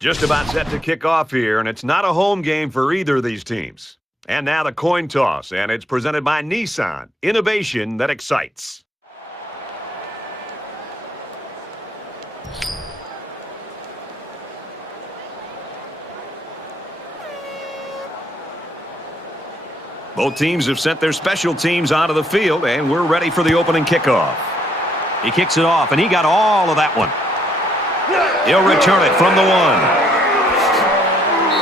Just about set to kick off here, and it's not a home game for either of these teams. And now the coin toss, and it's presented by Nissan. Innovation that excites. Both teams have sent their special teams onto the field, and we're ready for the opening kickoff. He kicks it off, and he got all of that one. He'll return it from the one.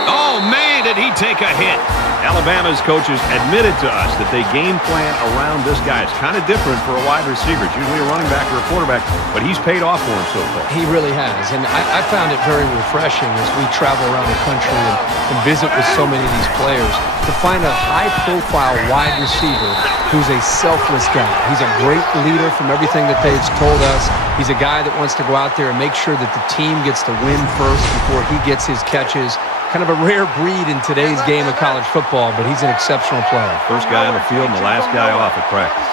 Oh, man, did he take a hit. Alabama's coaches admitted to us that they game plan around this guy. It's kind of different for a wide receiver. It's usually a running back or a quarterback, but he's paid off for him so far. He really has, and I found it very refreshing as we travel around the country and visit with so many of these players to find a high-profile wide receiver who's a selfless guy. He's a great leader from everything that they've told us. He's a guy that wants to go out there and make sure that the team gets to win first before he gets his catches. Kind of a rare breed in today's game of college football, but he's an exceptional player. First guy on the field and the last guy off at practice.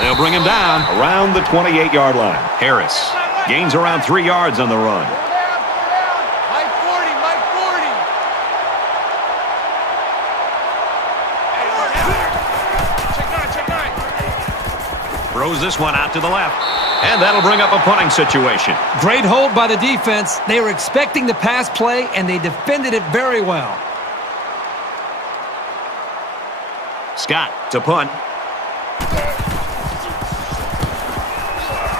They'll bring him down around the 28-yard line. Harris gains around 3 yards on the run. Throws this one out to the left. And that'll bring up a punting situation. Great hold by the defense. They were expecting the pass play, and they defended it very well. Scott to punt.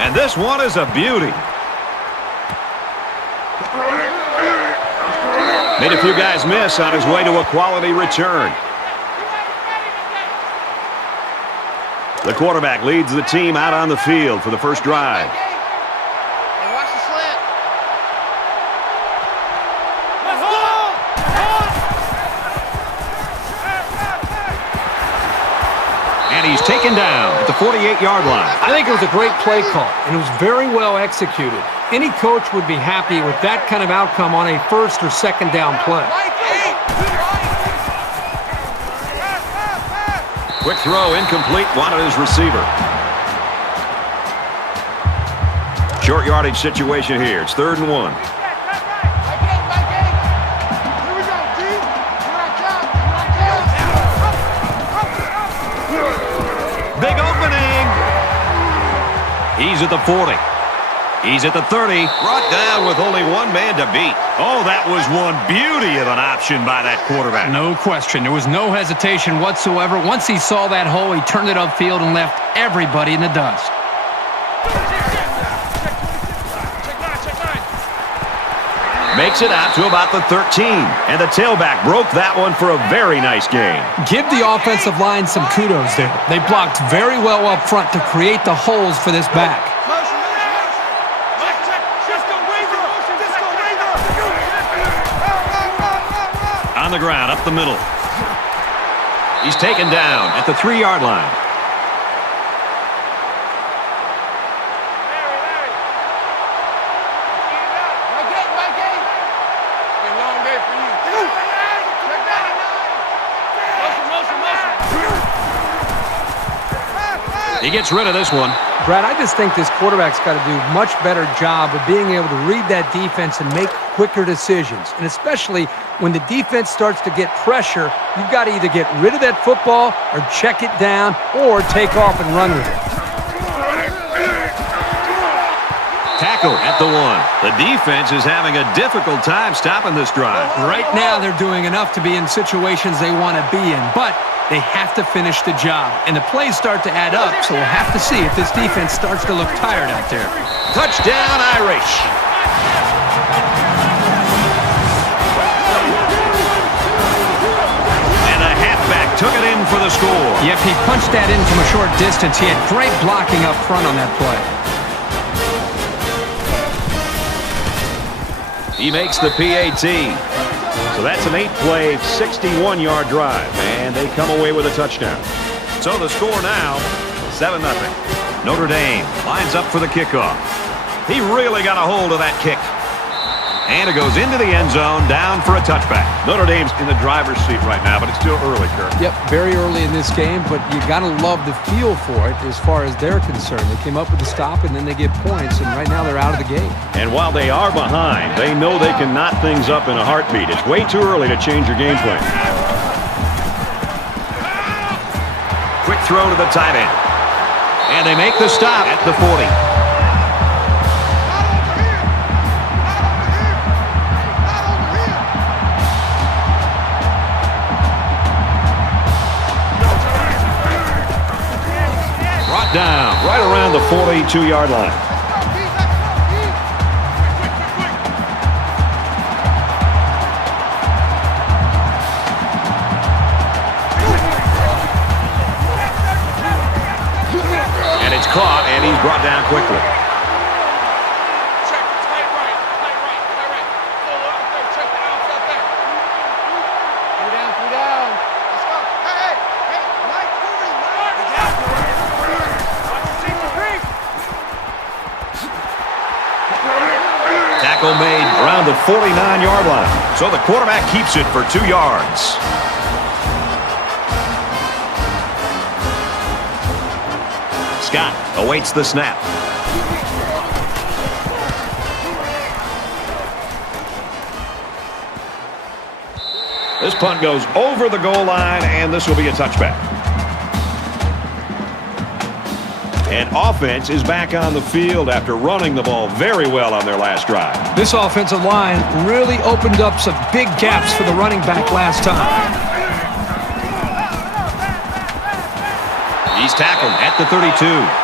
And this one is a beauty. Made a few guys miss on his way to a quality return. The quarterback leads the team out on the field for the first drive. Hey, watch the slant. And he's taken down at the 48-yard line. I think it was a great play call, and it was very well executed. Any coach would be happy with that kind of outcome on a first or second down play. Quick throw, incomplete, wanted his receiver. Short yardage situation here. It's 3rd and 1. Big opening. He's at the 40. He's at the 30. Brought down with only one man to beat. Oh, that was one beauty of an option by that quarterback. No question. There was no hesitation whatsoever. Once he saw that hole, he turned it upfield and left everybody in the dust. Makes it out to about the 13. And the tailback broke that one for a very nice gain. Give the offensive line some kudos there. They blocked very well up front to create the holes for this back. On the ground, up the middle. He's taken down at the 3-yard line. He gets rid of this one. Brad, I just think this quarterback's got to do a much better job of being able to read that defense and make quicker decisions. And especially when the defense starts to get pressure, you've got to either get rid of that football or check it down or take off and run with it. Tackle at the 1. The defense is having a difficult time stopping this drive. Right now, they're doing enough to be in situations they want to be in, but they have to finish the job. And the plays start to add up, so we'll have to see if this defense starts to look tired out there. Touchdown, Irish. And a halfback took it in for the score. Yep, he punched that in from a short distance. He had great blocking up front on that play. He makes the PAT. So that's an 8-play, 61-yard drive, and they come away with a touchdown. So the score now, 7-0. Notre Dame lines up for the kickoff. He really got a hold of that kick. And it goes into the end zone, down for a touchback. Notre Dame's in the driver's seat right now, but it's still early, Kirk. Yep, very early in this game, but you got to love the feel for it as far as they're concerned. They came up with the stop, and then they get points, and right now they're out of the game. And while they are behind, they know they can knot things up in a heartbeat. It's way too early to change your game plan. Quick throw to the tight end. And they make the stop at the 40. Down right around the 42-yard line. And it's caught, and he's brought down quickly. Tackle made around the 49-yard line. So the quarterback keeps it for 2 yards. Scott awaits the snap. This punt goes over the goal line, and this will be a touchback. And offense is back on the field after running the ball very well on their last drive. This offensive line really opened up some big gaps for the running back last time. He's tackled at the 32.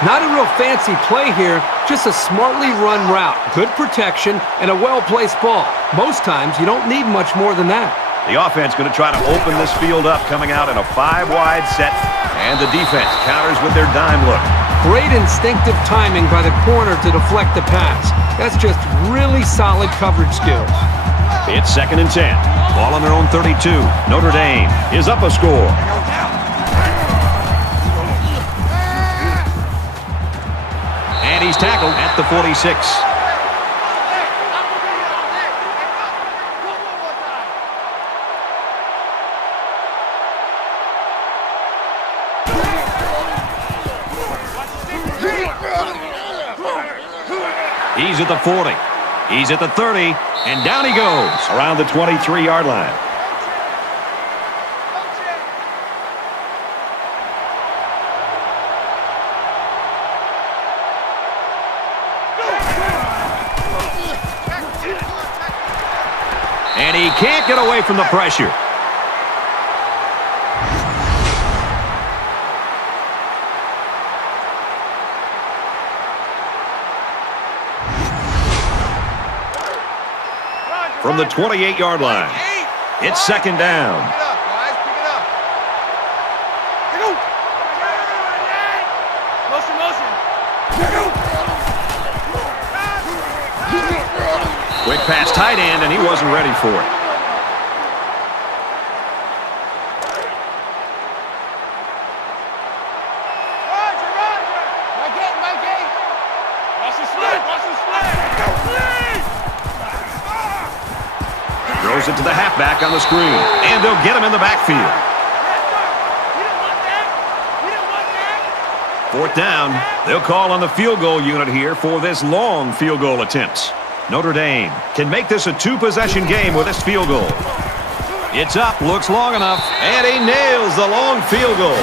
Not a real fancy play here, just a smartly run route. Good protection and a well-placed ball. Most times, you don't need much more than that. The offense going to try to open this field up, coming out in a 5-wide set. And the defense counters with their dime look. Great instinctive timing by the corner to deflect the pass. That's just really solid coverage skills. It's 2nd and 10. Ball on their own 32. Notre Dame is up a score. And he's tackled at the 46. He's at the 40. He's at the 30. And down he goes. Around the 23-yard line. And he can't get away from the pressure. From the 28-yard line, it's 2nd down. Pick it up, guys. Pick it up. Motion. Quick pass tight end, and he wasn't ready for it. Throws it to the halfback on the screen, and they'll get him in the backfield. 4th down. They'll call on the field goal unit here for this long field goal attempt. Notre Dame can make this a 2-possession game with this field goal. It's up, looks long enough, and he nails the long field goal.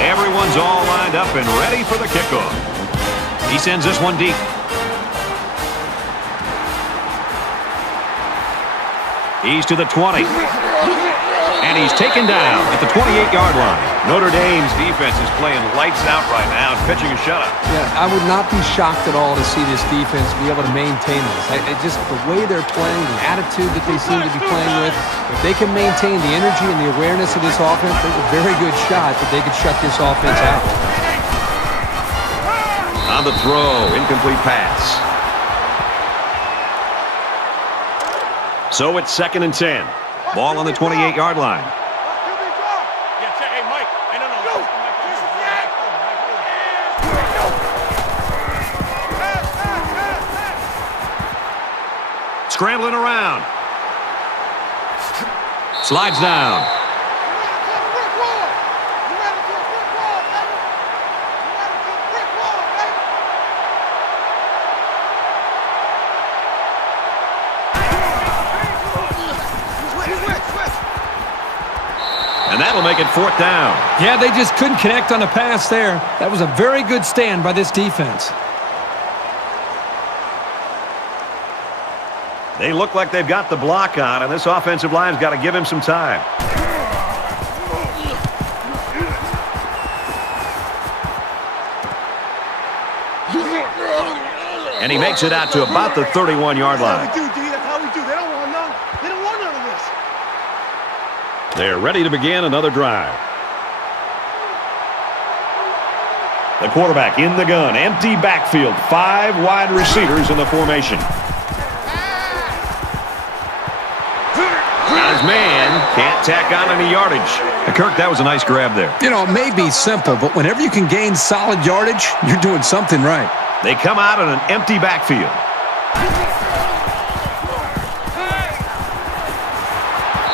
Everyone's all lined up and ready for the kickoff. He sends this one deep. He's to the 20. And he's taken down at the 28-yard line. Notre Dame's defense is playing lights out right now, pitching a shutout. Yeah, I would not be shocked at all to see this defense be able to maintain this. Just the way they're playing, the attitude that they seem to be playing with, if they can maintain the energy and the awareness of this offense, there's a very good shot that they could shut this offense out. On the throw, incomplete pass. So it's 2nd and 10. Ball on the 28-yard line. Scrambling around. Slides down. And that'll make it 4th down. Yeah, they just couldn't connect on the pass there. That was a very good stand by this defense. They look like they've got the block on, and this offensive line's got to give him some time. And he makes it out to about the 31-yard line. That's how we do, D. That's how we do. They don't want none. They don't want none of this. They're ready to begin another drive. The quarterback in the gun. Empty backfield. 5 wide receivers in the formation. Got his man. Can't tack on any yardage. Kirk, that was a nice grab there. You know, it may be simple, but whenever you can gain solid yardage, you're doing something right. They come out in an empty backfield.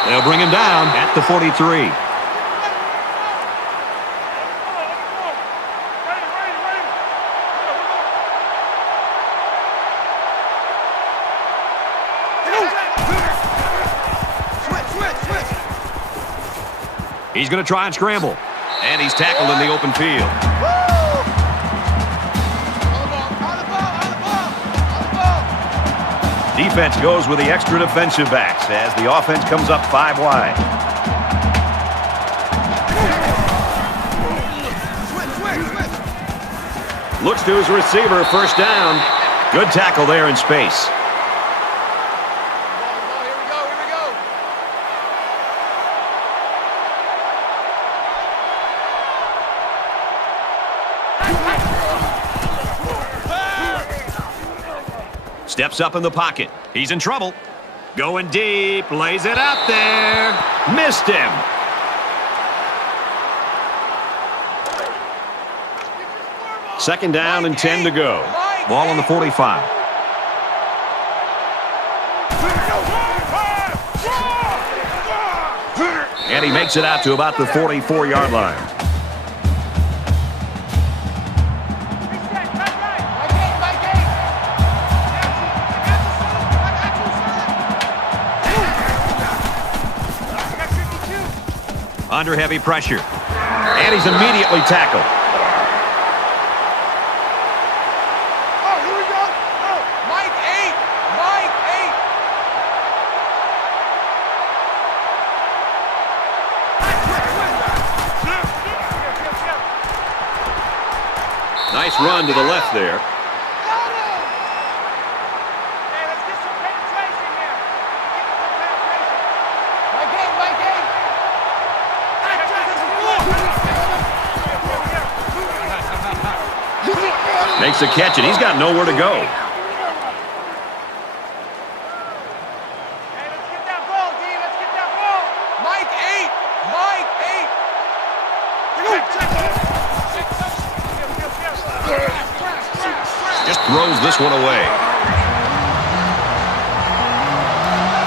They'll bring him down at the 43. He's going to try and scramble. And he's tackled in the open field. Defense goes with the extra defensive backs as the offense comes up 5 wide. Looks to his receiver, 1st down. Good tackle there in space. Steps up in the pocket. He's in trouble. Going deep. Lays it out there. Missed him. Second down and 10 to go. Ball on the 45. And he makes it out to about the 44-yard line. Under heavy pressure. And he's immediately tackled. Oh, here we go. Oh, Mike 8. Mike 8. Nice run to the left there. Hey, let's get some penetration here. Mike 8, Mike 8. Makes the catch, and he's got nowhere to go. Hey, let's get that ball, D. Let's get that ball. Mike 8. Mike 8. Just throws this one away.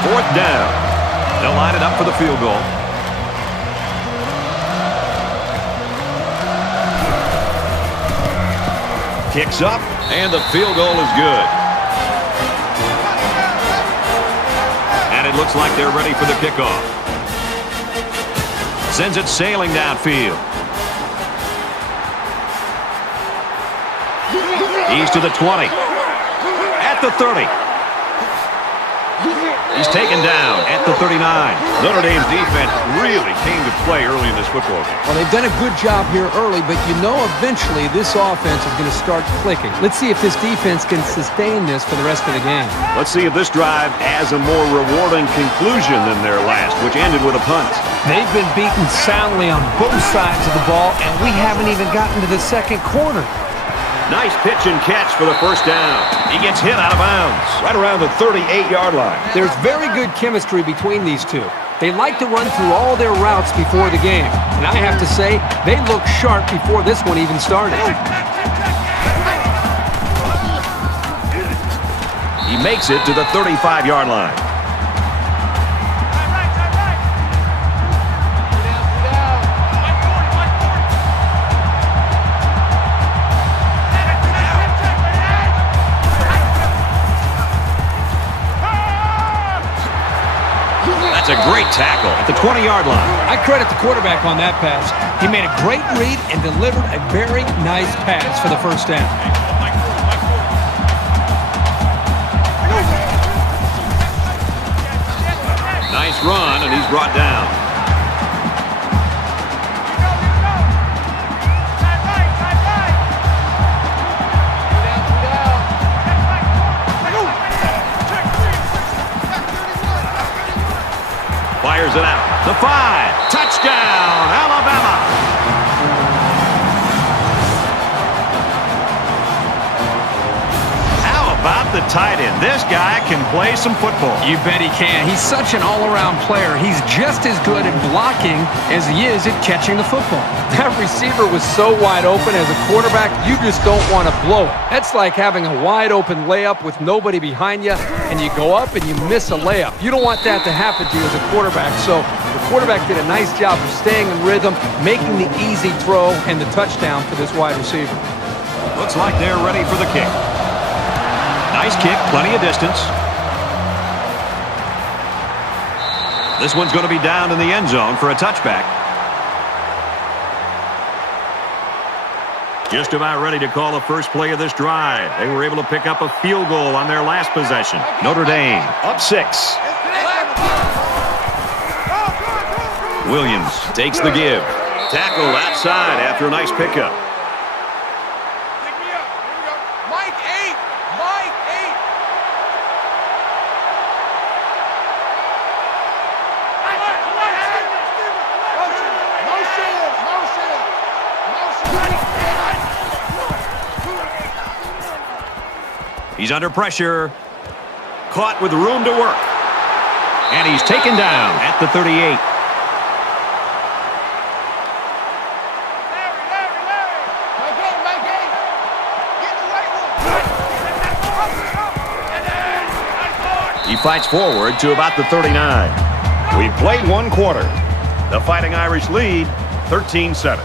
4th down. They'll line it up for the field goal. Kicks up, and the field goal is good. And it looks like they're ready for the kickoff. Sends it sailing downfield. He's to the 20. At the 30. He's taken down at the 39. Notre Dame's defense really came to play early in this football game. Well, they've done a good job here early, but you know eventually this offense is going to start clicking. Let's see if this defense can sustain this for the rest of the game. Let's see if this drive has a more rewarding conclusion than their last, which ended with a punt. They've been beaten soundly on both sides of the ball, and we haven't even gotten to the second quarter. Nice pitch and catch for the 1st down. He gets hit out of bounds right around the 38-yard line. There's very good chemistry between these two. They like to run through all their routes before the game. And I have to say, they look sharp before this one even started. He makes it to the 35-yard line. That's a great tackle at the 20-yard line. I credit the quarterback on that pass. He made a great read and delivered a very nice pass for the first down. Nice run, and he's brought down. Fires it out. The 5. Touchdown, Alabama. How about the tight end? This guy can play some football. You bet he can. He's such an all-around player. He's just as good at blocking as he is at catching the football. That receiver was so wide open. As a quarterback, you just don't want to blow it. That's like having a wide-open layup with nobody behind you, and you go up and you miss a layup. You don't want that to happen to you as a quarterback. So the quarterback did a nice job of staying in rhythm, making the easy throw, and the touchdown for this wide receiver. Looks like they're ready for the kick. Nice kick, plenty of distance. This one's going to be down in the end zone for a touchback. Just about ready to call the first play of this drive. They were able to pick up a field goal on their last possession. Notre Dame up 6. Williams takes the give. Tackle outside after a nice pickup. Mike 8. Mike 8. He's under pressure. Caught with room to work. And he's taken down at the 38. He fights forward to about the 39. We've played one quarter. The Fighting Irish lead 13-7.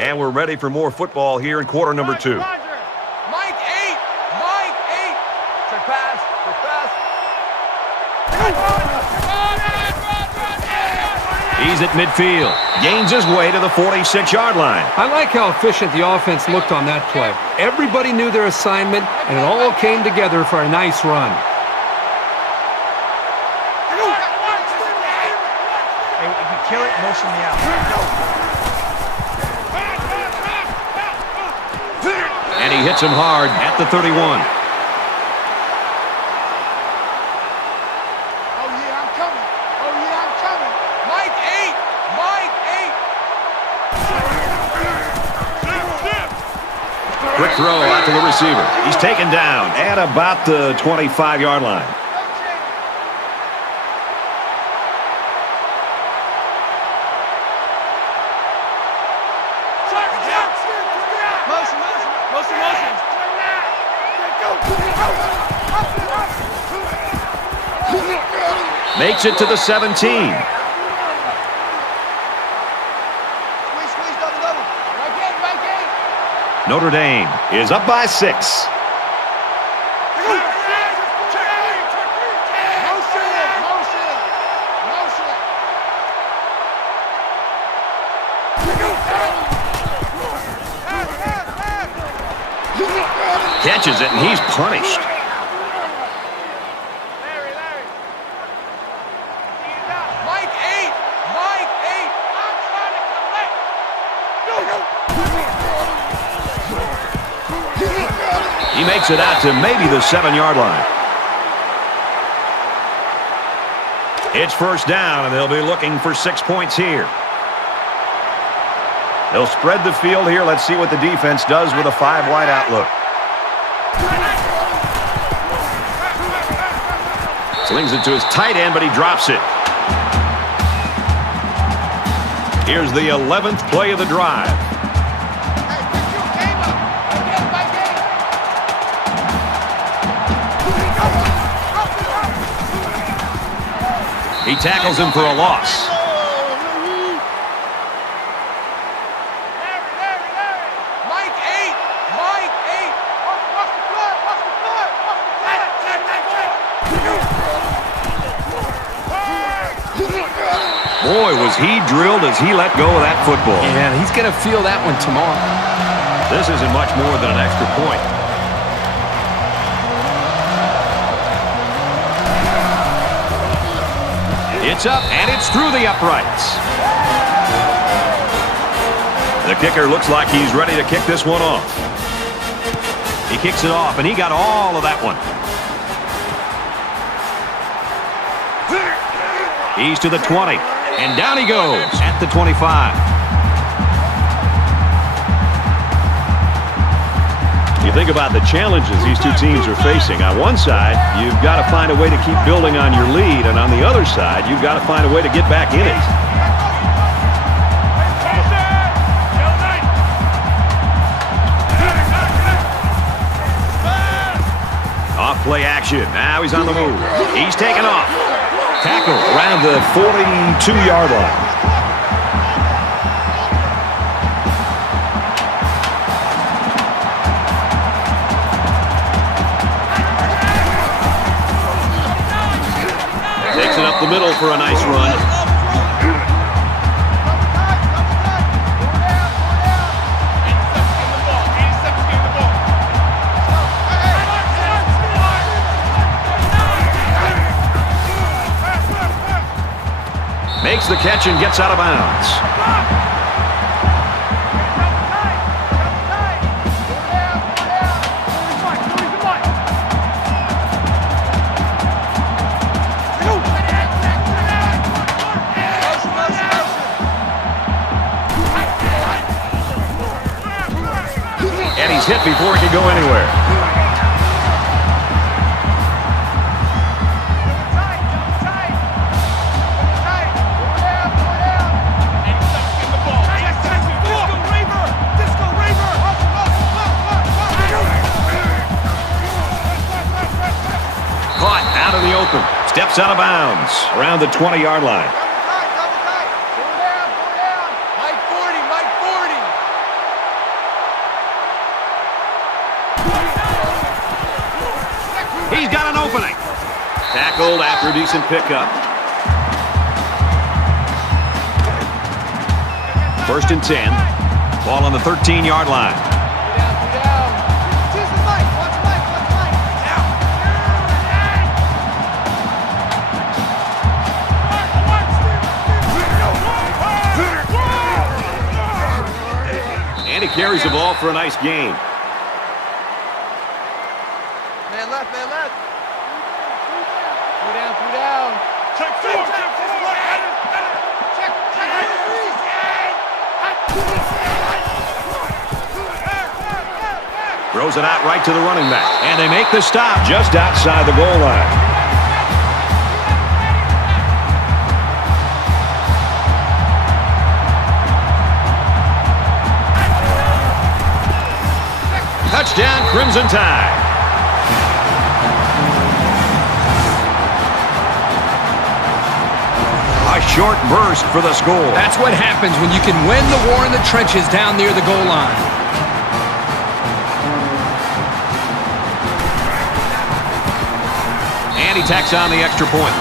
And we're ready for more football here in quarter number 2. Mike 8. Mike 8. Check pass. Check pass. He's at midfield. Gains his way to the 46-yard line. I like how efficient the offense looked on that play. Everybody knew their assignment, and it all came together for a nice run. Hey, if you kill it, motion me out. And he hits him hard at the 31. Quick throw out to the receiver. He's taken down at about the 25-yard line. Makes it to the 17. Notre Dame is up by 6. Catches it, and he's punished. He makes it out to maybe the 7-yard line. It's first down, and they'll be looking for 6 points here. They'll spread the field here. Let's see what the defense does with a 5-wide outlook. Slings it to his tight end, but he drops it. Here's the 11th play of the drive. He tackles him for a loss. Mike 8. Mike 8. Watch the foot. Watch the foot. Boy, was he drilled as he let go of that football. And he's going to feel that one tomorrow. This isn't much more than an extra point. It's up, and it's through the uprights. The kicker looks like he's ready to kick this one off. He kicks it off, and he got all of that one. He's to the 20, and down he goes at the 25. You think about the challenges these two teams are facing. On one side, you've got to find a way to keep building on your lead, and on the other side, you've got to find a way to get back in it. Off play action. Now he's on the move. He's taken off. Tackle Around the 42-yard line. takes it up the middle for a nice run. Makes the catch and gets out of bounds. And he's hit before he can go anywhere. Steps out of bounds around the 20-yard line. Mike 40, Mike 40. He's got an opening. Tackled after a decent pickup. 1st and 10. Ball on the 13-yard line. And he carries the ball for a nice gain. Man left, man left. Three down, three down. Check four, check four. Check, Throws it out right to the running back. And they make the stop just outside the goal line. Touchdown, Crimson Tide. A short burst for the score. That's what happens when you can win the war in the trenches down near the goal line. And he tacks on the extra point.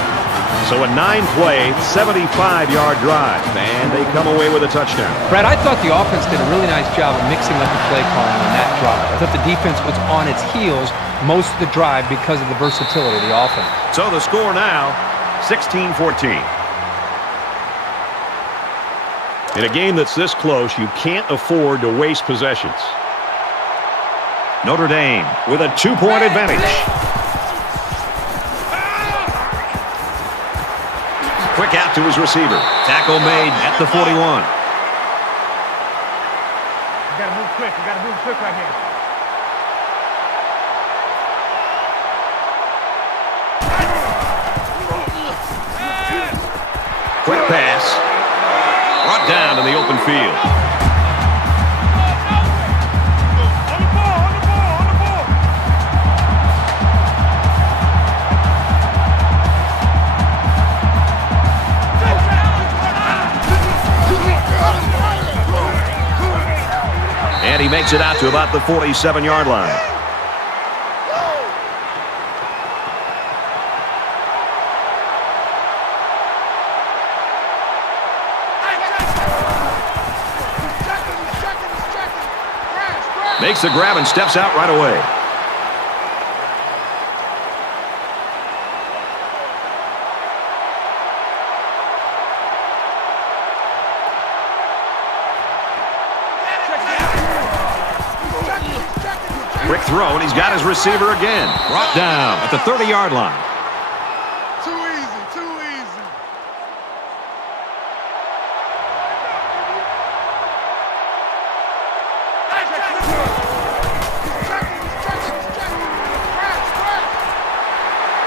So a 9-play, 75-yard drive, and they come away with a touchdown. Brad, I thought the offense did a really nice job of mixing up the play calling on that drive. I thought the defense was on its heels most of the drive because of the versatility of the offense. So the score now, 16-14. In a game that's this close, you can't afford to waste possessions. Notre Dame with a 2-point advantage. Quick out to his receiver. Tackle made at the 41. You gotta move quick. You gotta move quick right here. Quick pass. Brought down to the downfield. And he makes it out to about the 47-yard line. Makes the grab and steps out right away. Quick throw, and he's got his receiver again. Brought down at the 30-yard line. Too easy, too easy.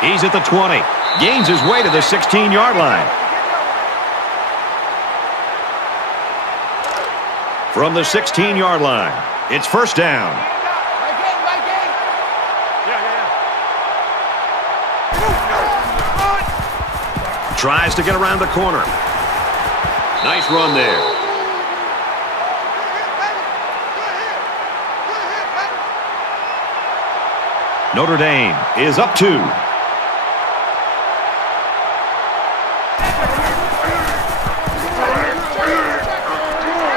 He's at the 20. Gains his way to the 16-yard line. From the 16-yard line, it's first down. Tries to get around the corner. Nice run there. Notre Dame is up 2.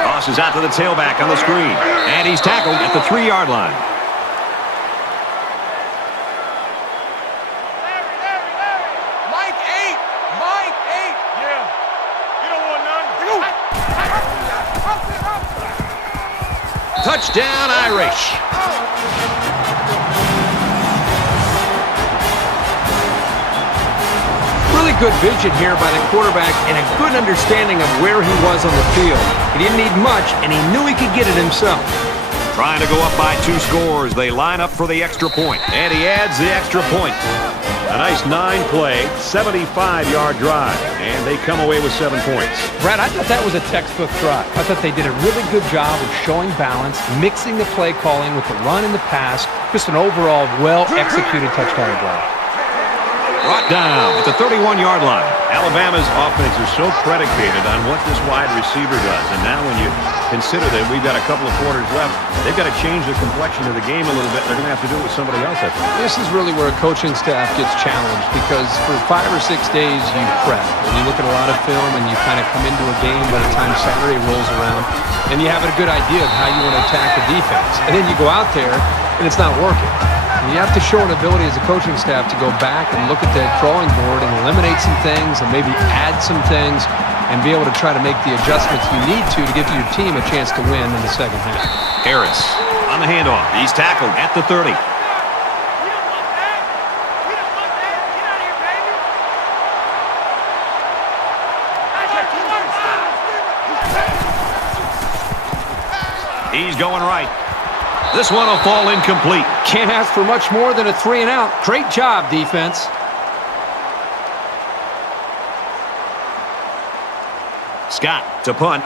Tosses out to the tailback on the screen. And he's tackled at the 3-yard line. Touchdown, Irish. Really good vision here by the quarterback and a good understanding of where he was on the field. He didn't need much, and he knew he could get it himself. Trying to go up by 2 scores. They line up for the extra point. And he adds the extra point. A nice 9-play, 75-yard drive, and they come away with 7 points. Brad, I thought that was a textbook drive. I thought they did a really good job of showing balance, mixing the play calling with the run and the pass. Just an overall well-executed touchdown drive. Brought down at the 31-yard line. Alabama's offense is so predicated on what this wide receiver does, and now when you consider that we've got a couple of quarters left, they've got to change the complexion of the game a little bit. They're going to have to do it with somebody else, I think. This is really where a coaching staff gets challenged because for 5 or 6 days you prep and you look at a lot of film and you kind of come into a game by the time Saturday rolls around and you have a good idea of how you want to attack the defense. And then you go out there and it's not working. And you have to show an ability as a coaching staff to go back and look at the drawing board and eliminate some things and maybe add some things and be able to try to make the adjustments you need to give your team a chance to win in the second half. Harris on the handoff. He's tackled at the 30. He's going right. This one will fall incomplete. Can't ask for much more than a 3-and-out. Great job, defense. Scott to punt.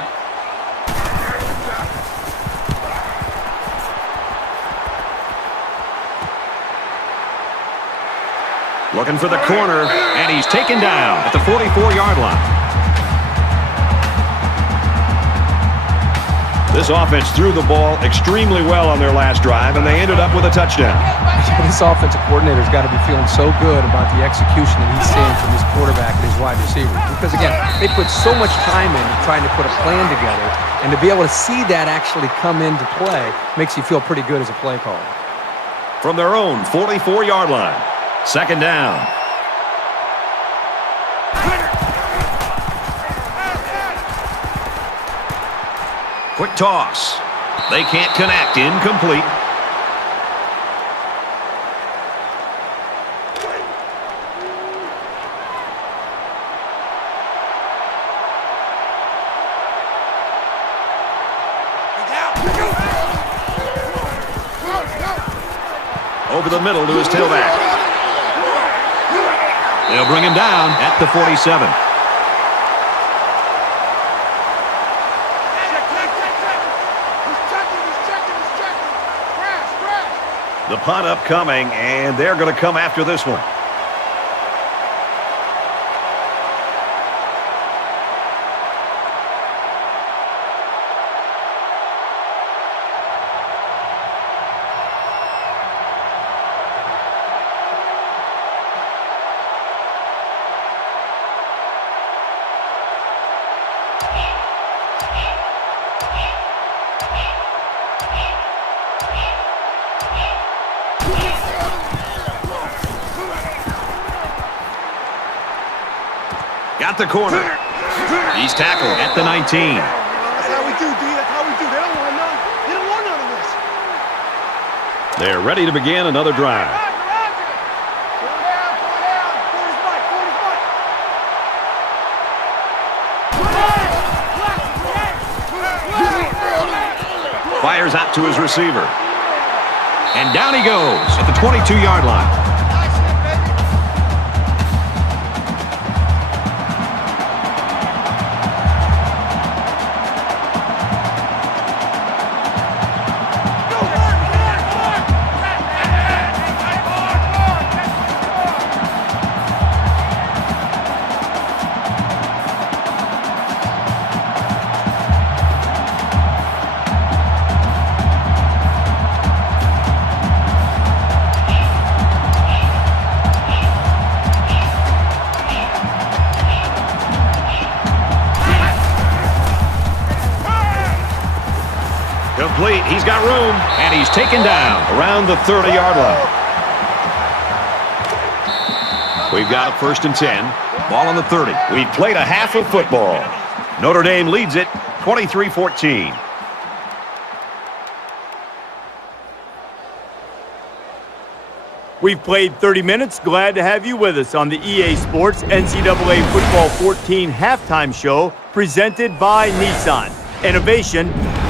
Looking for the corner, and he's taken down at the 44-yard line. This offense threw the ball extremely well on their last drive, and they ended up with a touchdown. This offensive coordinator's got to be feeling so good about the execution that he's seeing from his quarterback and his wide receivers. Because, again, they put so much time into trying to put a plan together, and to be able to see that actually come into play makes you feel pretty good as a play caller. From their own 44-yard line, second down. Quick toss. They can't connect. Incomplete. Over the middle to his tailback. They'll bring him down at the 47. The punt upcoming, and they're going to come after this one. Got the corner. He's tackled at the 19. That's how we do, D. That's how we do. They don't want none. They don't want none of this. They're ready to begin another drive. Fires out to his receiver. And down he goes at the 22-yard line. Complete. He's got room. And he's taken down Around the 30-yard line. We've got a 1st and 10. Ball on the 30. We've played a half of football. Notre Dame leads it 23-14. We've played 30 minutes. Glad to have you with us on the EA Sports NCAA Football 14 halftime show presented by Nissan. Innovation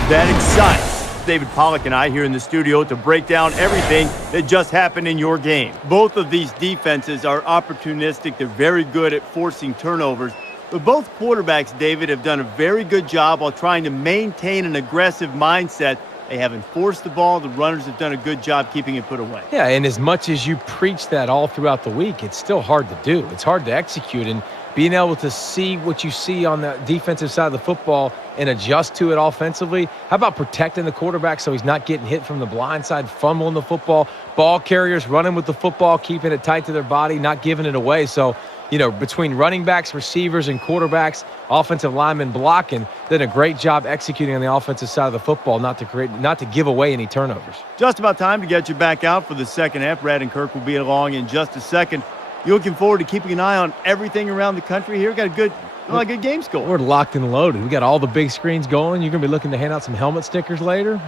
that excites. David Pollack and I here in the studio to break down everything that just happened in your game. Both of these defenses are opportunistic. They're very good at forcing turnovers. But both quarterbacks, David, have done a very good job while trying to maintain an aggressive mindset. They haven't forced the ball. The runners have done a good job keeping it put away. Yeah, and as much as you preach that all throughout the week, it's still hard to do. It's hard to execute, and being able to see what you see on the defensive side of the football and adjust to it offensively. How about protecting the quarterback so he's not getting hit from the blind side, fumbling the football, ball carriers running with the football, keeping it tight to their body, not giving it away. So, you know, between running backs, receivers, and quarterbacks, offensive linemen blocking, did a great job executing on the offensive side of the football, not to give away any turnovers. Just about time to get you back out for the second half. Brad and Kirk will be along in just a second. You're looking forward to keeping an eye on everything around the country here. Got a good game score. We're locked and loaded. We got all the big screens going. You're going to be looking to hand out some helmet stickers later.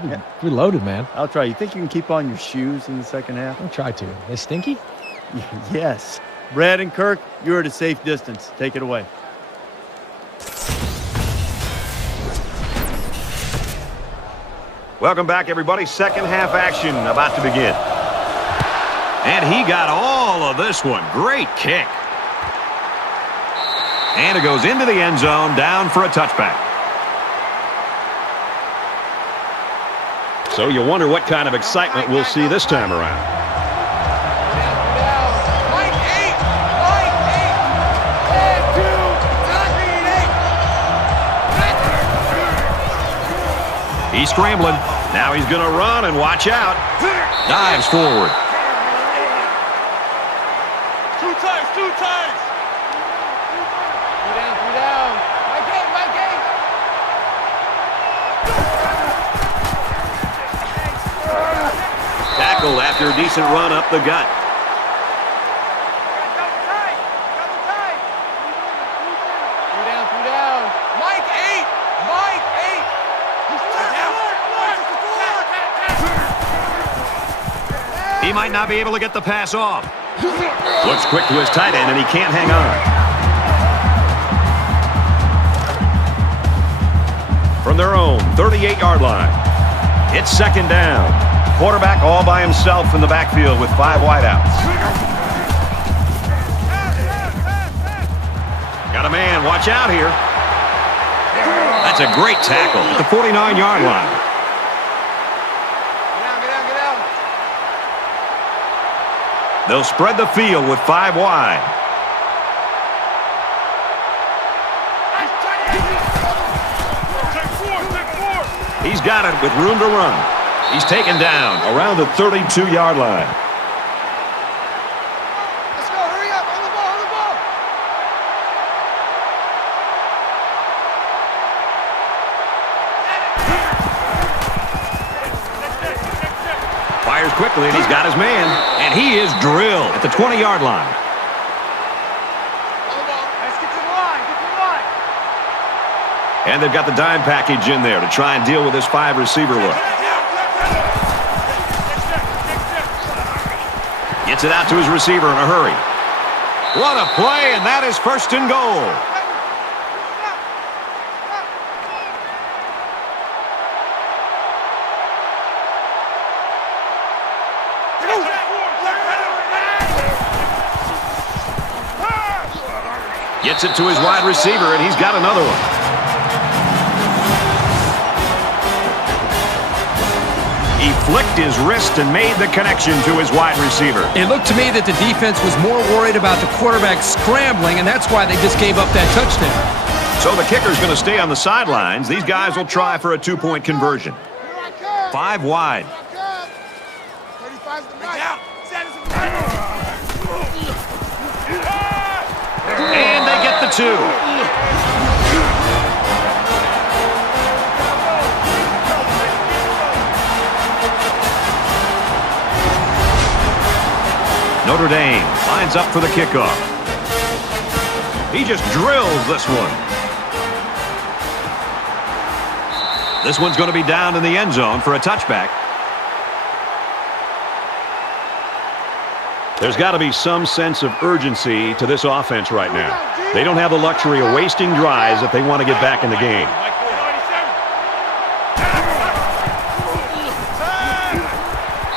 We're loaded, man. I'll try. You think you can keep on your shoes in the second half? I'll try to. They stinky? Yes. Brad and Kirk, you're at a safe distance. Take it away. Welcome back, everybody. Second half action about to begin. And he got all of this one. Great kick. And it goes into the end zone, down for a touchback. So you wonder what kind of excitement we'll see this time around. He's scrambling. Now he's going to run and watch out. Dives forward. Two times. Three down. My game. Tackled after a decent run up the gut. Three down. Mike 8. He might not be able to get the pass off. Looks quick to his tight end, and he can't hang on. From their own 38-yard line. It's second down. Quarterback all by himself in the backfield with 5 wideouts. Got a man. Watch out here. That's a great tackle at the 49-yard line. Get down. They'll spread the field with 5 wide. He's got it with room to run. He's taken down around the 32-yard line. Let's go. Hurry up. On the ball. On the ball. Fires quickly, and he's got his man. And he is drilled at the 20-yard line. On the ball. Let's get to the line. Get to the line. And they've got the dime package in there to try and deal with this 5-receiver look. Gets it out to his receiver in a hurry. What a play, and that is first and goal. Gets it to his wide receiver, and he's got another one. He flicked his wrist and made the connection to his wide receiver. It looked to me that the defense was more worried about the quarterback scrambling, and that's why they just gave up that touchdown. So the kicker's going to stay on the sidelines. These guys will try for a 2-point conversion. 5 wide. 35's the night. And they get the 2. Notre Dame lines up for the kickoff. He just drills this one. This one's going to be down in the end zone for a touchback. There's got to be some sense of urgency to this offense right now. They don't have the luxury of wasting drives if they want to get back in the game.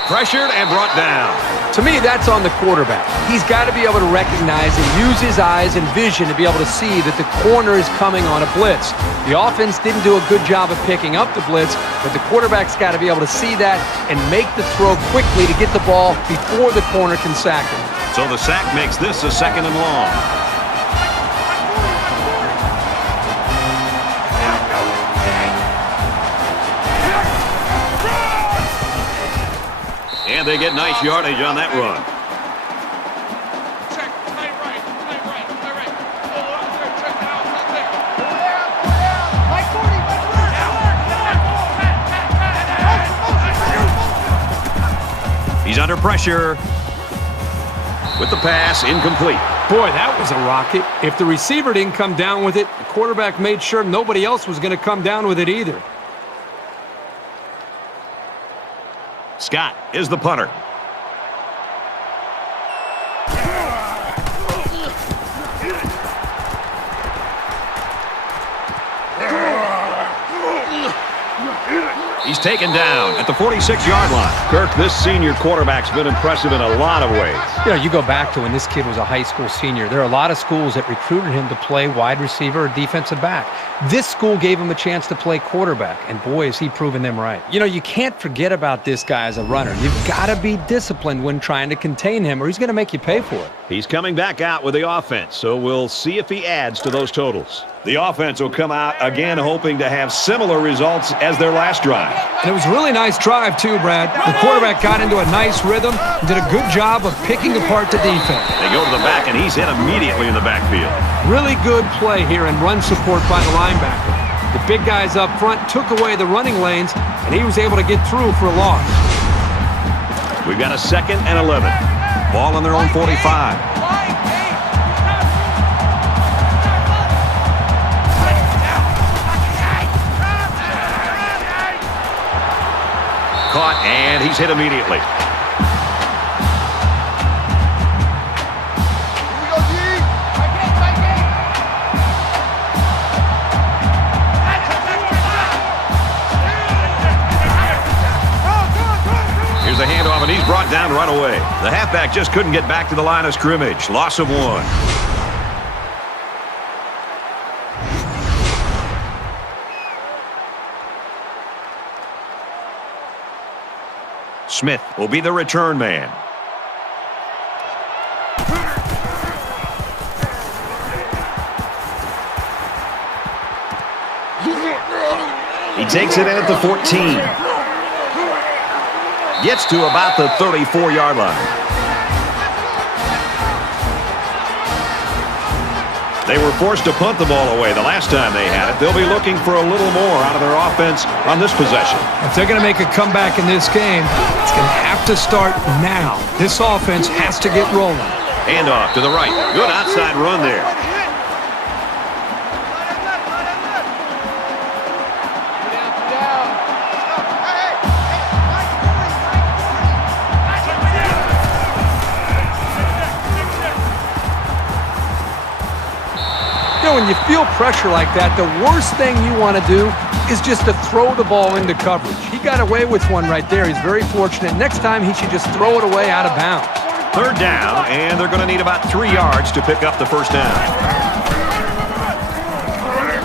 Pressured and brought down. To me, that's on the quarterback. He's got to be able to recognize and use his eyes and vision to be able to see that the corner is coming on a blitz. The offense didn't do a good job of picking up the blitz, but the quarterback's got to be able to see that and make the throw quickly to get the ball before the corner can sack him. So the sack makes this a 2nd and long. And they get nice yardage on that run. Check. Play right. Play right. Play right. Pull up there. Check that out. Something. Pull down. Like 40. Like He's under pressure. With the pass, incomplete. Boy, that was a rocket. If the receiver didn't come down with it, the quarterback made sure nobody else was going to come down with it either. Scott is the punter. He's taken down at the 46-yard line. Kirk, this senior quarterback's been impressive in a lot of ways. You know, you go back to when this kid was a high school senior. There are a lot of schools that recruited him to play wide receiver or defensive back. This school gave him a chance to play quarterback, and boy, has he proven them right. You know, you can't forget about this guy as a runner. You've got to be disciplined when trying to contain him, or he's going to make you pay for it. He's coming back out with the offense, so we'll see if he adds to those totals. The offense will come out again hoping to have similar results as their last drive. And it was a really nice drive, too, Brad. The quarterback got into a nice rhythm and did a good job of picking apart the defense. They go to the back, and he's hit immediately in the backfield. Really good play here and run support by the linebacker. The big guys up front took away the running lanes, and he was able to get through for a loss. We've got a 2nd and 11. Ball on their own 45. Caught, and he's hit immediately. Here we go, G. Tight game. Here's a handoff, and he's brought down right away. The halfback just couldn't get back to the line of scrimmage. Loss of 1. Smith will be the return man. He takes it in at the 14. Gets to about the 34-yard line. They were forced to punt the ball away the last time they had it. They'll be looking for a little more out of their offense on this possession. If they're going to make a comeback in this game, it's going to have to start now. This offense has to get rolling. Hand off to the right. Good outside run there. When you feel pressure like that, the worst thing you want to do is just to throw the ball into coverage. He got away with one right there. He's very fortunate. Next time, he should just throw it away out of bounds. Third down, and they're going to need about 3 yards to pick up the first down.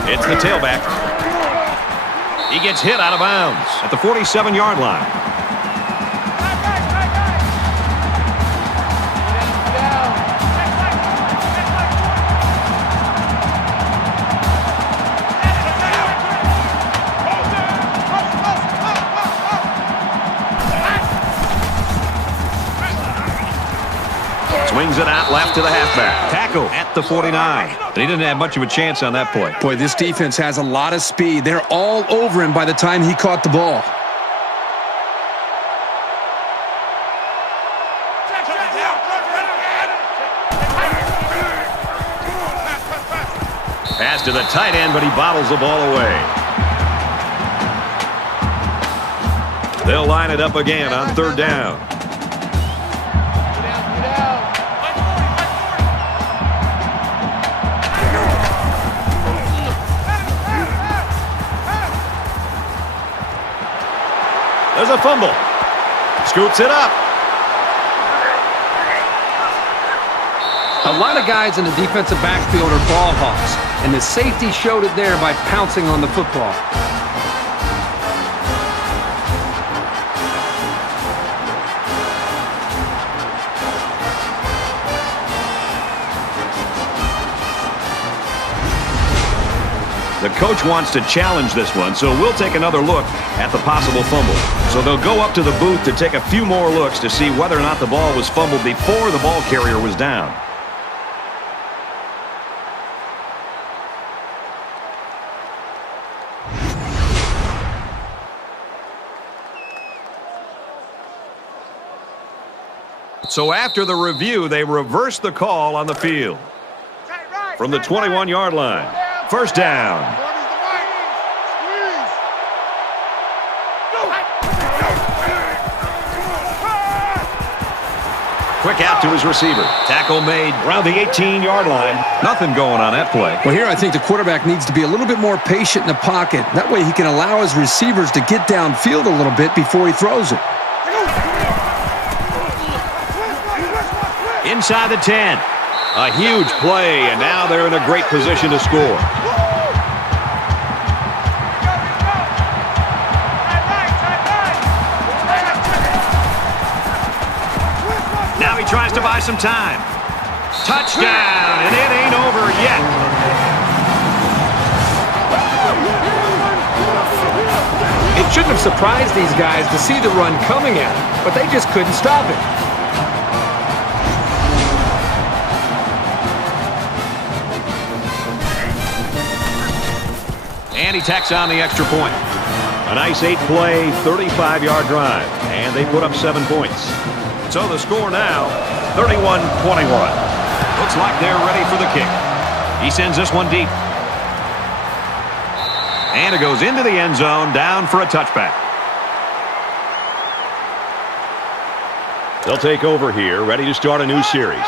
It's the tailback. He gets hit out of bounds at the 47-yard line. Swings it out left to the halfback. Tackle at the 49. He didn't have much of a chance on that play. Boy, this defense has a lot of speed. They're all over him by the time he caught the ball. Pass to the tight end, but he bottles the ball away. They'll line it up again on third down. There's a fumble. Scoops it up. A lot of guys in the defensive backfield are ball hawks, and the safety showed it there by pouncing on the football. The coach wants to challenge this one, so we'll take another look at the possible fumble. So they'll go up to the booth to take a few more looks to see whether or not the ball was fumbled before the ball carrier was down. So after the review, they reverse the call on the field. From the 21-yard line. First down. Quick out to his receiver. Tackle made around the 18-yard line. Nothing going on that play. Well, here I think the quarterback needs to be a little bit more patient in the pocket. That way he can allow his receivers to get downfield a little bit before he throws it. Inside the 10. A huge play, and now they're in a great position to score. Now he tries to buy some time. Touchdown, and it ain't over yet. It shouldn't have surprised these guys to see the run coming at them, but they just couldn't stop it. And he tacks on the extra point. A nice 8-play, 35-yard drive. And they put up 7 points. So the score now, 31-21. Looks like they're ready for the kick. He sends this one deep. And it goes into the end zone, down for a touchback. They'll take over here, ready to start a new series.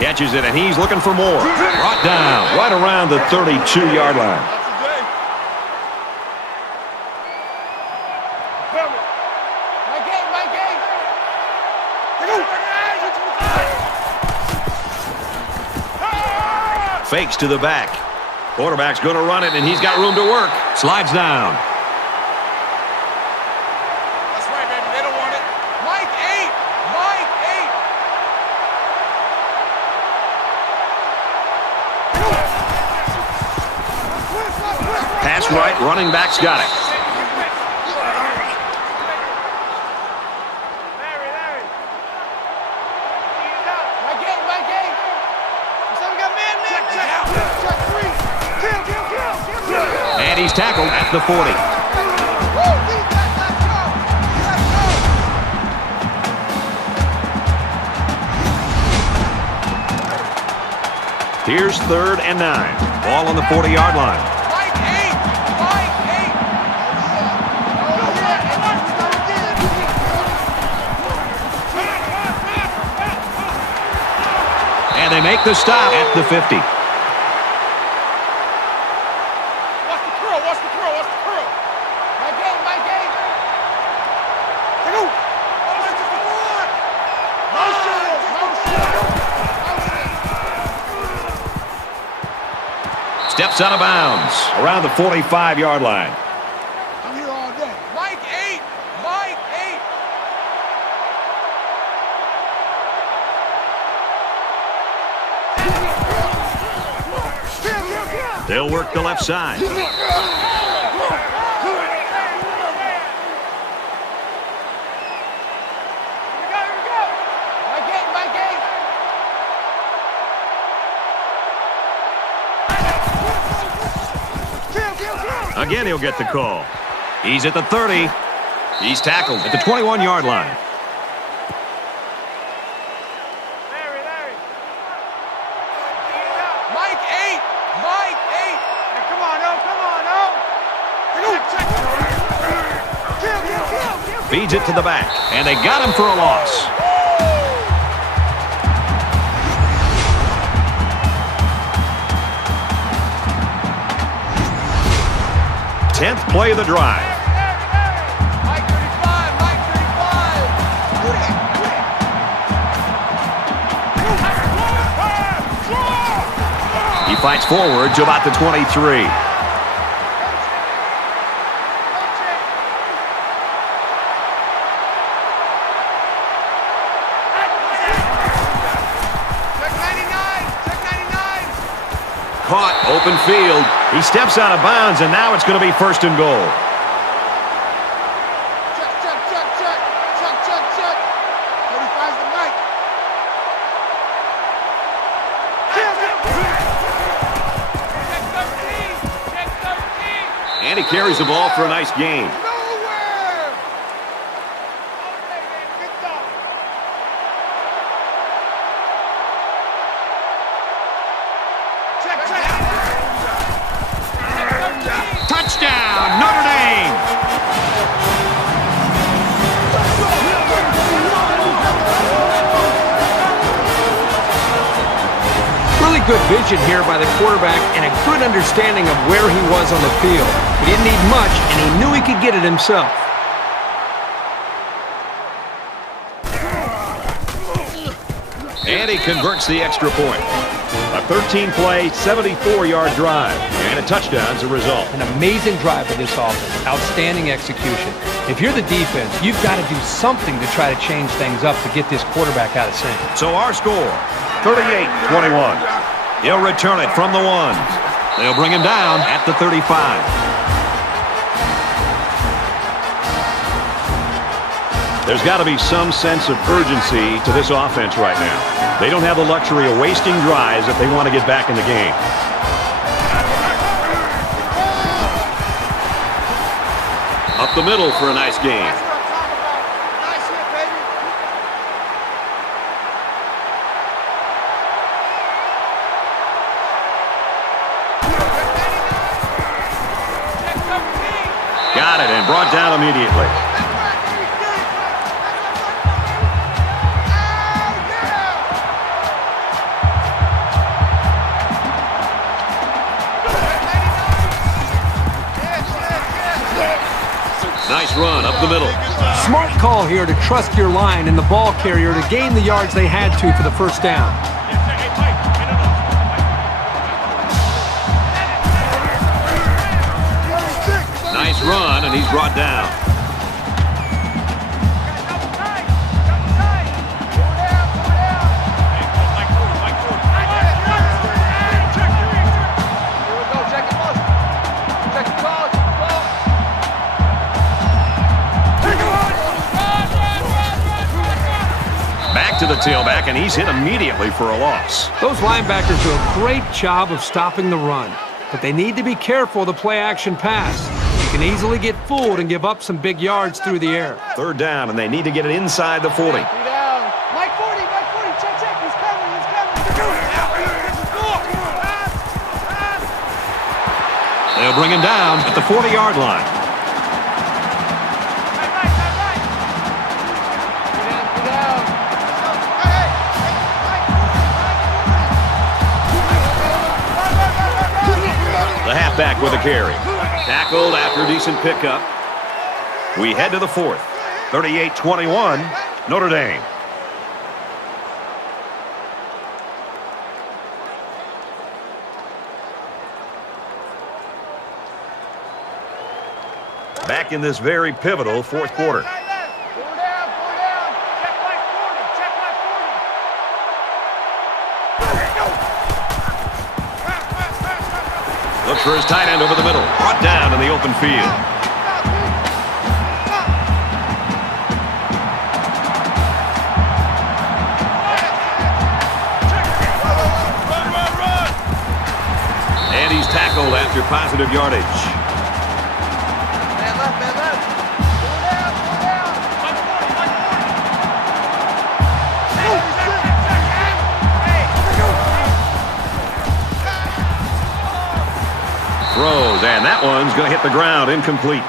Catches it, and he's looking for more. Brought down right around the 32-yard line. Fakes to the back. Quarterback's going to run it, and he's got room to work. Slides down. That's right, baby. They don't want it. Mike 8. Mike 8. Pass right, running back's got it. And he's tackled at the 40. Here's 3rd and 9. Ball on the 40-yard line. And they make the stop at the 50. Steps out of bounds around the 45-yard line. I'm here all day. Mike 8. Mike 8. They'll work the left side. Again, he'll get the call. He's at the 30. He's tackled at the 21-yard line. Mike 8. Mike 8. Hey, come on, come on, Feeds it to the back, and they got him for a loss. 10th play of the drive. Mike 35, Mike 35. He fights forward to about the 23. Caught, open field. He steps out of bounds, and now it's going to be 1st and goal. Check. 35's the Mike. Check 13. And he carries the ball for a nice gain. Nowhere. Good job. Touchdown, Notre Dame! Really good vision here by the quarterback and a good understanding of where he was on the field. He didn't need much, and he knew he could get it himself. And he converts the extra point. A 13-play, 74-yard drive, and a touchdown's a result. An amazing drive by this offense. Outstanding execution. If you're the defense, you've got to do something to try to change things up to get this quarterback out of sync. So our score, 38-21. He'll return it from the 1. They'll bring him down at the 35. There's got to be some sense of urgency to this offense right now. They don't have the luxury of wasting drives if they want to get back in the game. Up the middle for a nice gain. Nice hit, baby. Got it and brought down immediately. Nice run up the middle. Smart call here to trust your line and the ball carrier to gain the yards they had to for the 1st down. Nice run, and he's brought down. Check tailback, and he's hit immediately for a loss. Those linebackers do a great job of stopping the run, but they need to be careful of the play-action pass. You can easily get fooled and give up some big yards through the air. Third down, and they need to get it inside the 40. Mike 40, check, he's coming. They'll bring him down at the 40-yard line. The halfback with a carry. Tackled after a decent pickup. We head to the fourth. 38-21, Notre Dame. Back in this very pivotal fourth quarter. Four down. Check Mike 40. Looks for his tight end over the middle. Brought down in the open field. And he's tackled after positive yardage. Man left. Four down. Throws, and that one's going to hit the ground, incomplete.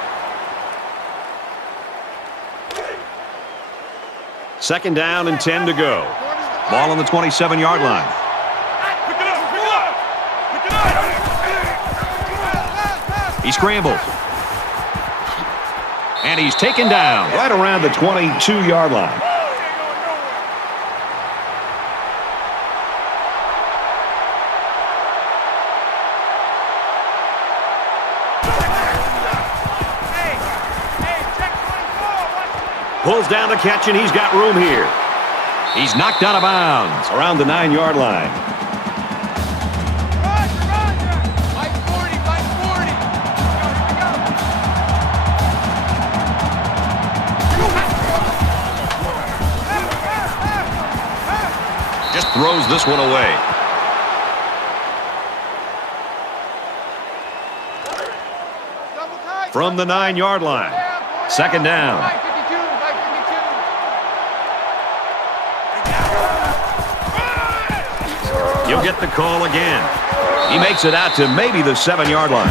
Second down and 10 to go. Ball on the 27-yard line. He scrambles. And he's taken down right around the 22-yard line. Pulls down the catch, and he's got room here. He's knocked out of bounds around the 9-yard line. Mike 40. Just throws this one away. From the 9-yard line. Second down. Mike 52. You'll get the call again. He makes it out to maybe the 7-yard line.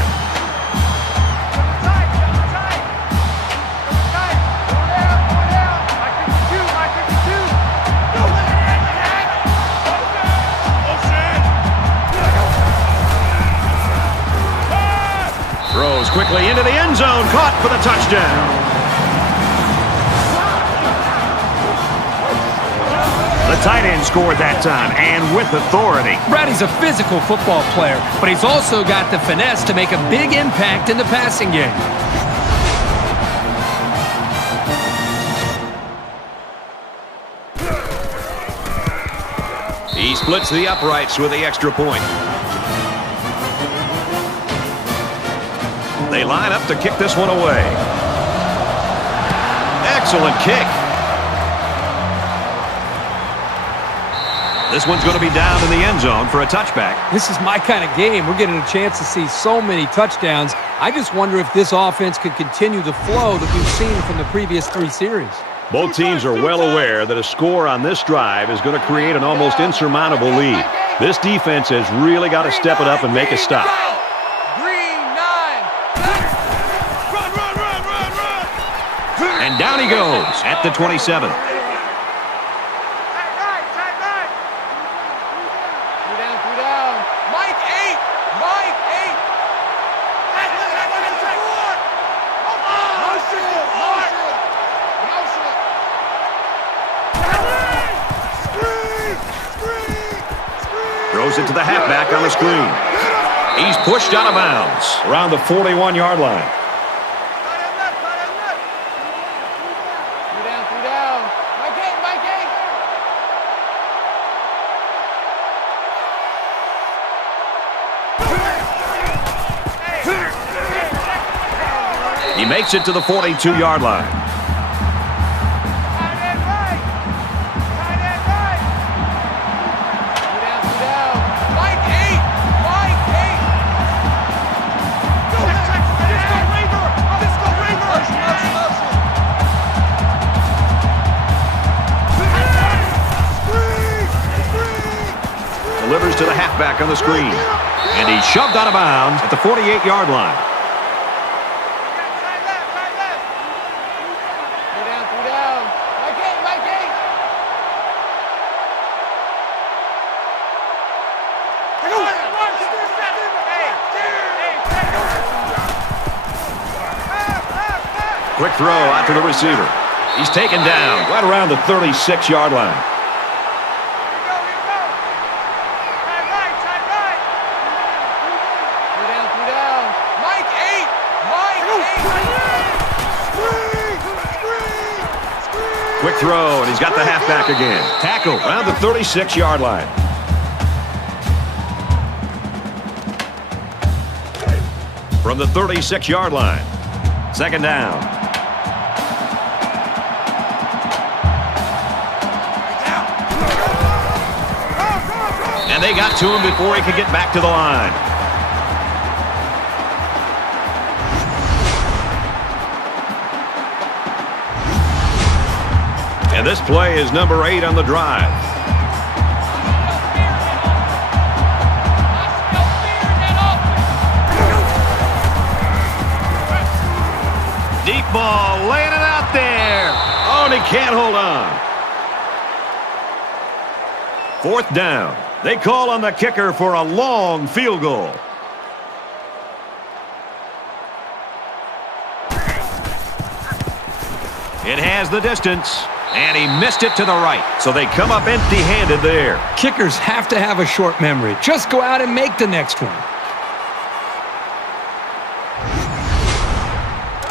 Throws quickly into the end zone. Caught for the touchdown. The tight end scored that time, and with authority. Brady's a physical football player, but he's also got the finesse to make a big impact in the passing game. He splits the uprights with the extra point. They line up to kick this one away. Excellent kick. This one's going to be down in the end zone for a touchback. This is my kind of game. We're getting a chance to see so many touchdowns. I just wonder if this offense could continue the flow that we've seen from the previous 3 series. Both teams are well aware that a score on this drive is going to create an almost insurmountable lead. This defense has really got to step it up and make a stop. Green 9. And down he goes at the 27. Three down. Mike 8. Throws it to the halfback on the screen. He's pushed out of bounds around the 41-yard line. Three down. Mike 8. He makes it to the 42-yard line. Delivers to the halfback on the screen. And he's shoved out of bounds at the 48-yard line. Quick throw out to the receiver. He's taken down right around the 36-yard line. Quick throw, and he's got the halfback again. Tackle around the 36-yard line. From the 36-yard line. Second down. And they got to him before he could get back to the line. And this play is number 8 on the drive. Deep ball, laying it out there. Oh, and he can't hold on. Fourth down. They call on the kicker for a long field goal. It has the distance, and he missed it to the right. So they come up empty-handed there. Kickers have to have a short memory. Just go out and make the next one.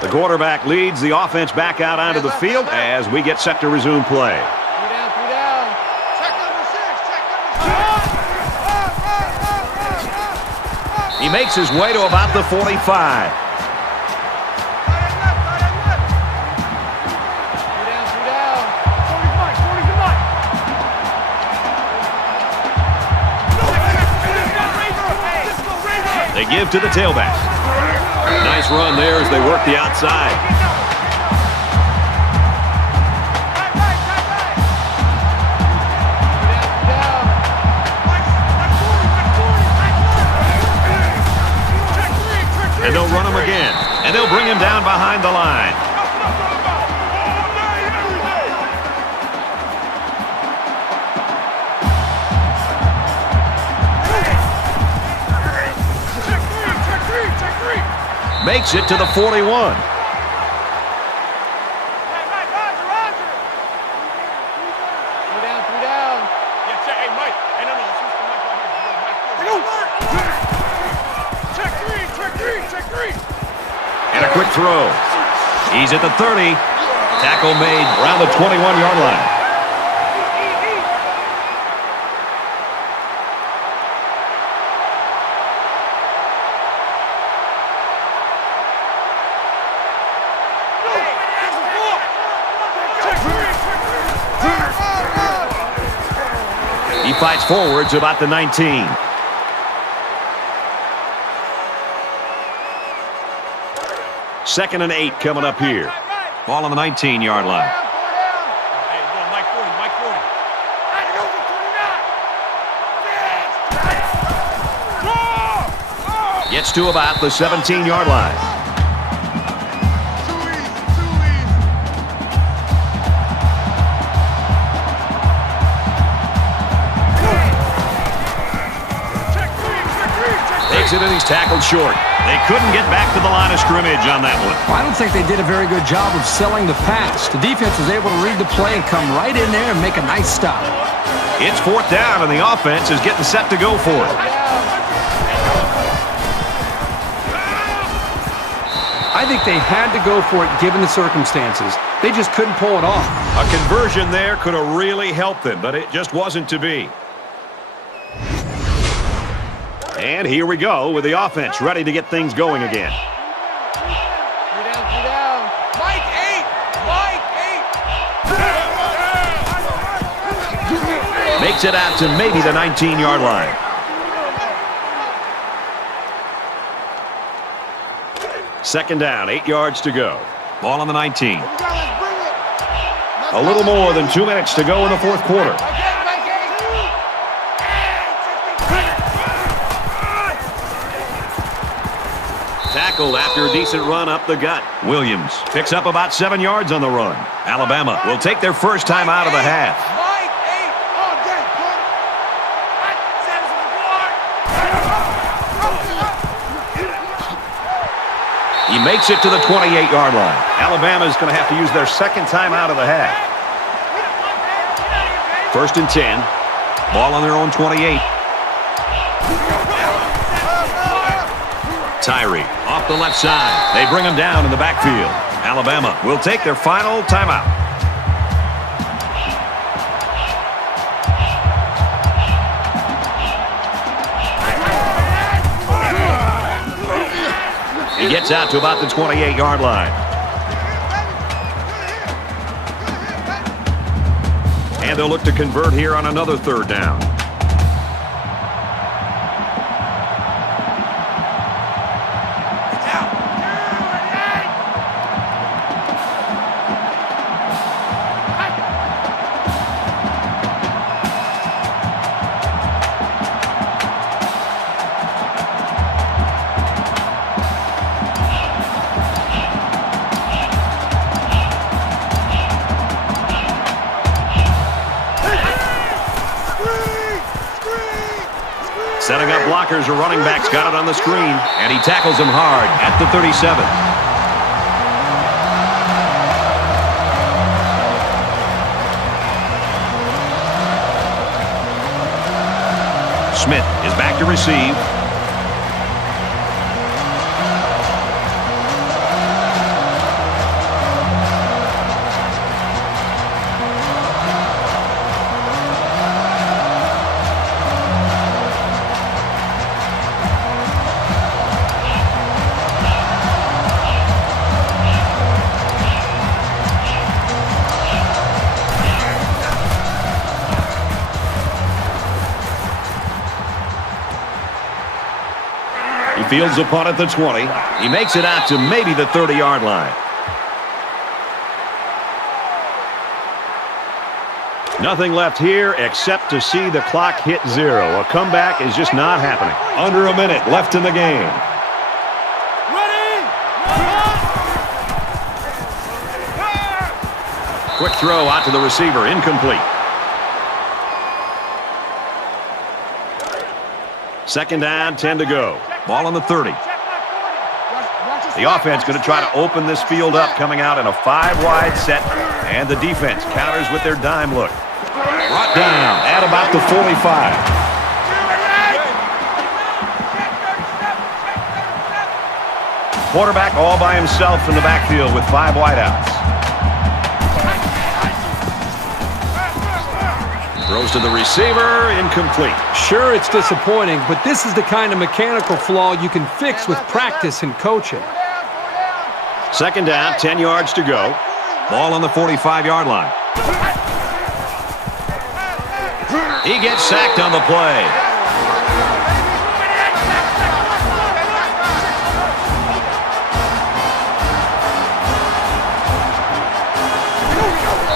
The quarterback leads the offense back out onto the field as we get set to resume play. He makes his way to about the 45. They give to the tailback. Nice run there as they work the outside. And they'll run him again. And they'll bring him down behind the line. Makes it to the 41. And a quick throw. He's at the 30. Tackle made around the 21-yard line. He fights forward to about the 19. Second and 8 coming up here. Ball on the 19-yard line. Gets to about the 17-yard line. Takes it and he's tackled short. They couldn't get back to the line of scrimmage on that one. Well, I don't think they did a very good job of selling the pass. The defense was able to read the play and come right in there and make a nice stop. It's fourth down, and the offense is getting set to go for it. I think they had to go for it given the circumstances. They just couldn't pull it off. A conversion there could have really helped them, but it just wasn't to be. And here we go with the offense ready to get things going again. Mike 8! Makes it out to maybe the 19-yard line. Second down, 8 yards to go. Ball on the 19. A little more than 2 minutes to go in the fourth quarter. tackled after a decent run up the gut. Williams picks up about 7 yards on the run. Alabama will take their first time out of the half. He makes it to the 28-yard line. Alabama is going to have to use their second time out of the half. 1st and 10. Ball on their own 28. Tyree off the left side. They bring him down in the backfield. Alabama will take their final timeout. He gets out to about the 28-yard line. And they'll look to convert here on another 3rd down. Setting up blockers or running backs, got it on the screen, and he tackles him hard at the 37. Smith is back to receive. He fields the punt at the 20. He makes it out to maybe the 30-yard line. Nothing left here except to see the clock hit 0. A comeback is just not happening. Under a minute left in the game. Quick throw out to the receiver, incomplete. 2nd down, 10 to go. Ball on the 30. The offense going to try to open this field up, coming out in a 5-wide set, and the defense counters with their dime look. Brought down at about the 45. Quarterback all by himself in the backfield with 5 wideouts. Throws to the receiver, incomplete. Sure, it's disappointing, but this is the kind of mechanical flaw you can fix with practice and coaching. 2nd down, 10 yards to go. Ball on the 45-yard line. He gets sacked on the play.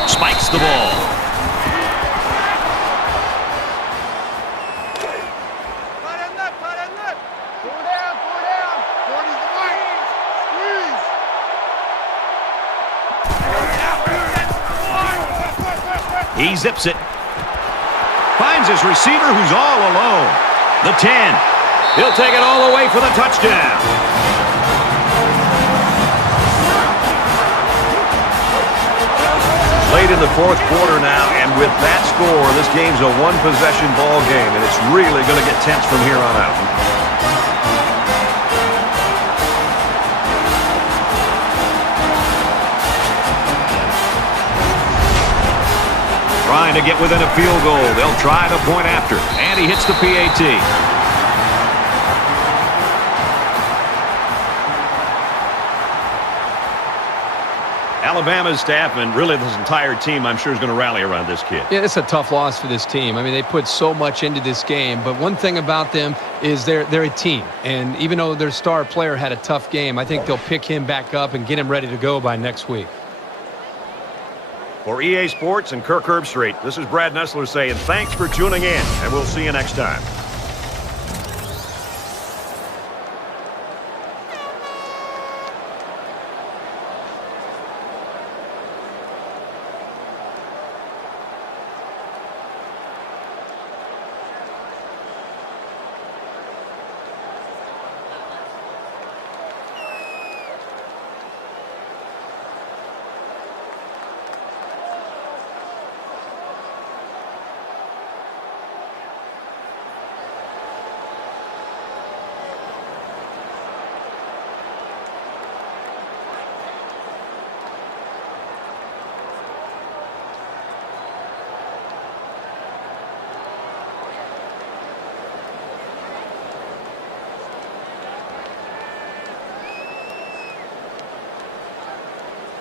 Spikes the ball. He zips it. Finds his receiver who's all alone. The 10. He'll take it all the way for the touchdown. Late in the 4th quarter now, and with that score, this game's a 1-possession ball game, and it's really going to get tense from here on out. Trying to get within a field goal. They'll try the point after. And he hits the PAT. Alabama's staff and really this entire team, I'm sure, is going to rally around this kid. Yeah, it's a tough loss for this team. I mean, they put so much into this game, but one thing about them is they're a team. And even though their star player had a tough game, I think they'll pick him back up and get him ready to go by next week. For EA Sports and Kirk Herbstreit, this is Brad Nessler saying thanks for tuning in, and we'll see you next time.